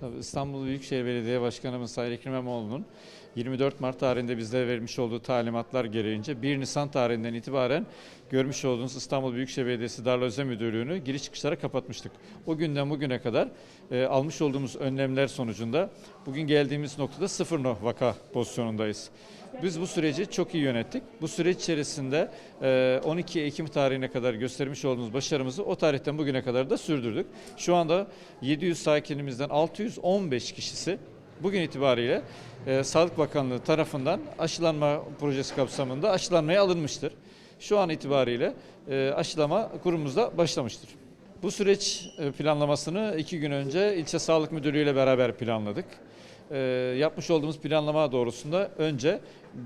Tabii İstanbul Büyükşehir Belediye Başkanımız Sayın Ekrem İmamoğlu'nun 24 Mart tarihinde bizlere vermiş olduğu talimatlar gereğince 1 Nisan tarihinden itibaren görmüş olduğunuz İstanbul Büyükşehir Belediyesi Darülöze Müdürlüğü'nü giriş çıkışlara kapatmıştık. O günden bugüne kadar e, almış olduğumuz önlemler sonucunda bugün geldiğimiz noktada sıfır vaka pozisyonundayız. Biz bu süreci çok iyi yönettik. Bu süreç içerisinde e, 12 Ekim tarihine kadar göstermiş olduğumuz başarımızı o tarihten bugüne kadar da sürdürdük. Şu anda 700 sakinimizden 615 kişisi bugün itibariyle e, Sağlık Bakanlığı tarafından aşılanma projesi kapsamında aşılanmaya alınmıştır. Şu an itibariyle e, aşılama kurumumuzda başlamıştır. Bu süreç e, planlamasını iki gün önce ilçe sağlık müdürlüğü ile beraber planladık. E, yapmış olduğumuz planlama doğrusunda önce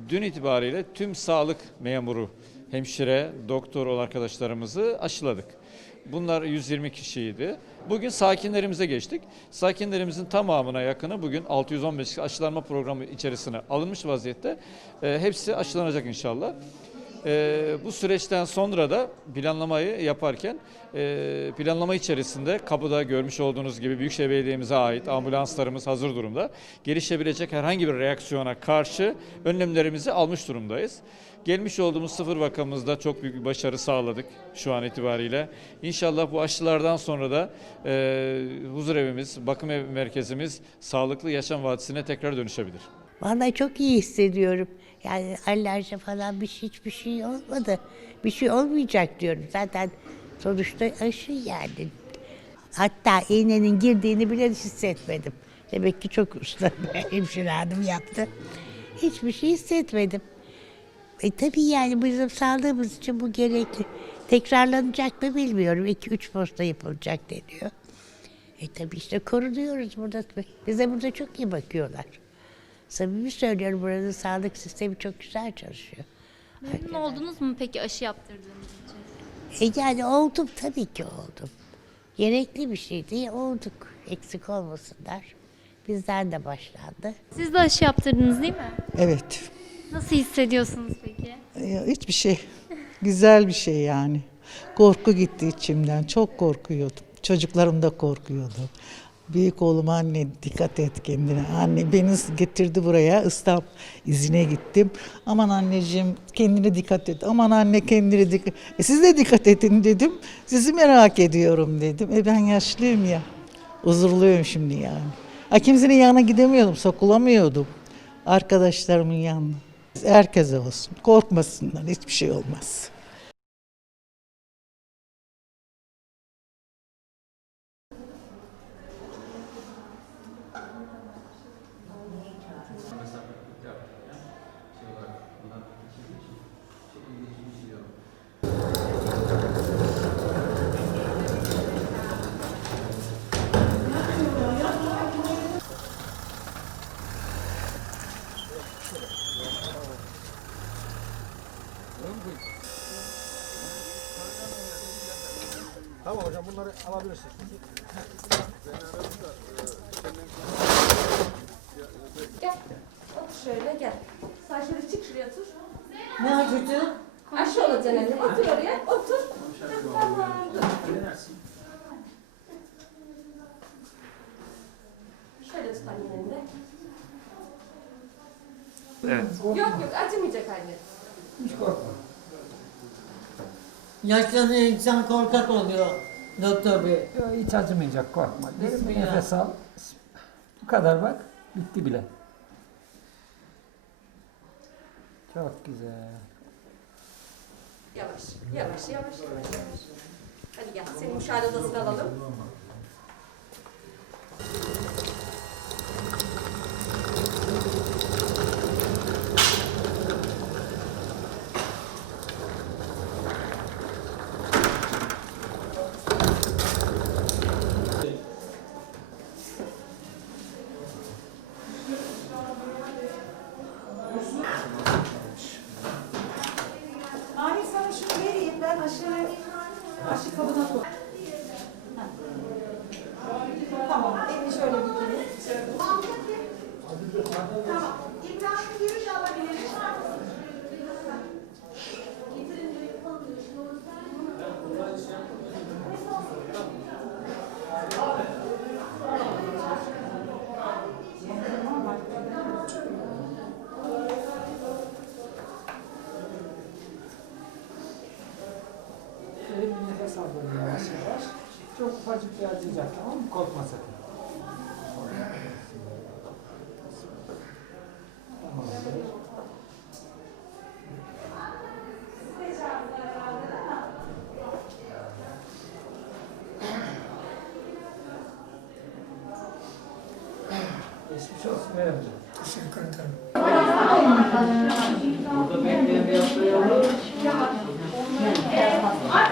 dün itibariyle tüm sağlık memuru, hemşire, doktor olan arkadaşlarımızı aşıladık. Bunlar 120 kişiydi. Bugün sakinlerimize geçtik. Sakinlerimizin tamamına yakını bugün 615 kişi aşılanma programı içerisine alınmış vaziyette. E, hepsi aşılanacak inşallah. Ee, bu süreçten sonra da planlamayı yaparken e, planlama içerisinde kapıda görmüş olduğunuz gibi Büyükşehir Belediye'mize ait ambulanslarımız hazır durumda. Gelişebilecek herhangi bir reaksiyona karşı önlemlerimizi almış durumdayız. Gelmiş olduğumuz sıfır vakamızda çok büyük bir başarı sağladık şu an itibariyle. İnşallah bu aşılardan sonra da e, huzur evimiz, bakım ev merkezimiz sağlıklı yaşam vadisine tekrar dönüşebilir. Vallahi çok iyi hissediyorum. Yani alerji falan bir şey, hiçbir şey olmadı. Bir şey olmayacak diyorum. Zaten sonuçta aşı yani. Hatta iğnenin girdiğini bile hissetmedim. Demek ki çok usta hemşire hanım yaptı. Hiçbir şey hissetmedim. E tabii yani bizim sağlığımız için bu gerekli. Tekrarlanacak mı bilmiyorum. 2-3 posta yapılacak deniyor. E tabii işte korunuyoruz burada. Bize burada çok iyi bakıyorlar. Samimi söylüyorum buranın sağlık sistemi çok güzel çalışıyor. Memnun oldunuz mu peki aşı yaptırdığınız için? E yani oldum tabii ki oldum. Gerekli bir şeydi olduk. Eksik olmasınlar. Bizden de başlandı. Siz de aşı yaptırdınız değil mi? Evet. Nasıl hissediyorsunuz peki? Ya Hiçbir şey. Güzel bir şey yani. Korku gitti içimden. Çok korkuyordum. Çocuklarım da korkuyordu. Büyük oğlum anne dikkat et kendine. Anne beni getirdi buraya İstanbul izine gittim. Aman anneciğim kendine dikkat et. Aman anne kendine dikkat e, Siz de dikkat edin dedim. Sizi merak ediyorum dedim. E ben yaşlıyım ya. Huzurluyum şimdi yani. Ha, kimsenin yanına gidemiyordum. Sokulamıyordum. Arkadaşlarımın yanına. Herkese olsun. Korkmasınlar. Hiçbir şey olmaz. Tamam hocam bunları alabilirsin. Gel. Otur şöyle gel. Sen şöyle çık şuraya otur. Ne acıdı? Aşağı olacaksın anne. Otur oraya. Otur. Tamam. Şöyle tut annenin elinde. Evet. Yok yok acımayacak anne. Hiç korkma. Yaşlanınca insan korkak oluyor doktor bey. Yok, hiç acımayacak korkma. Derin bir Bismillah. nefes al. Bu kadar bak. Bitti bile. Çok güzel. Yavaş. Yavaş yavaş yavaş yavaş. Hadi gel. Senin müşahede odasını alalım. 足足かぶなと。Ufacık bir acıyacak tamam mı? Korkma sakın. Geçmiş olsun Meryem Hocam. Teşekkür ederim. Burada bekleyen bir hasta yavru. Arkadaşlar,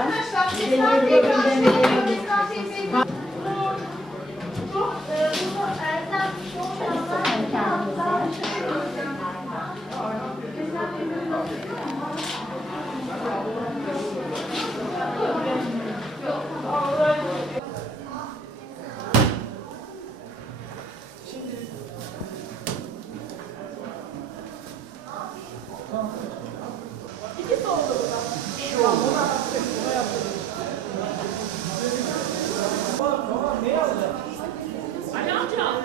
İkisi oldu bu da. Ne yazacağım? Ali amca.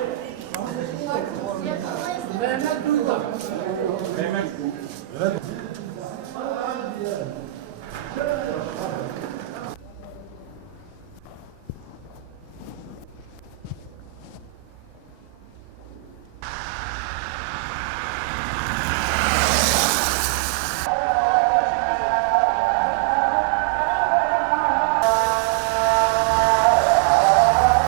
Mehmet Duygu. Mehmet Duygu. Evet.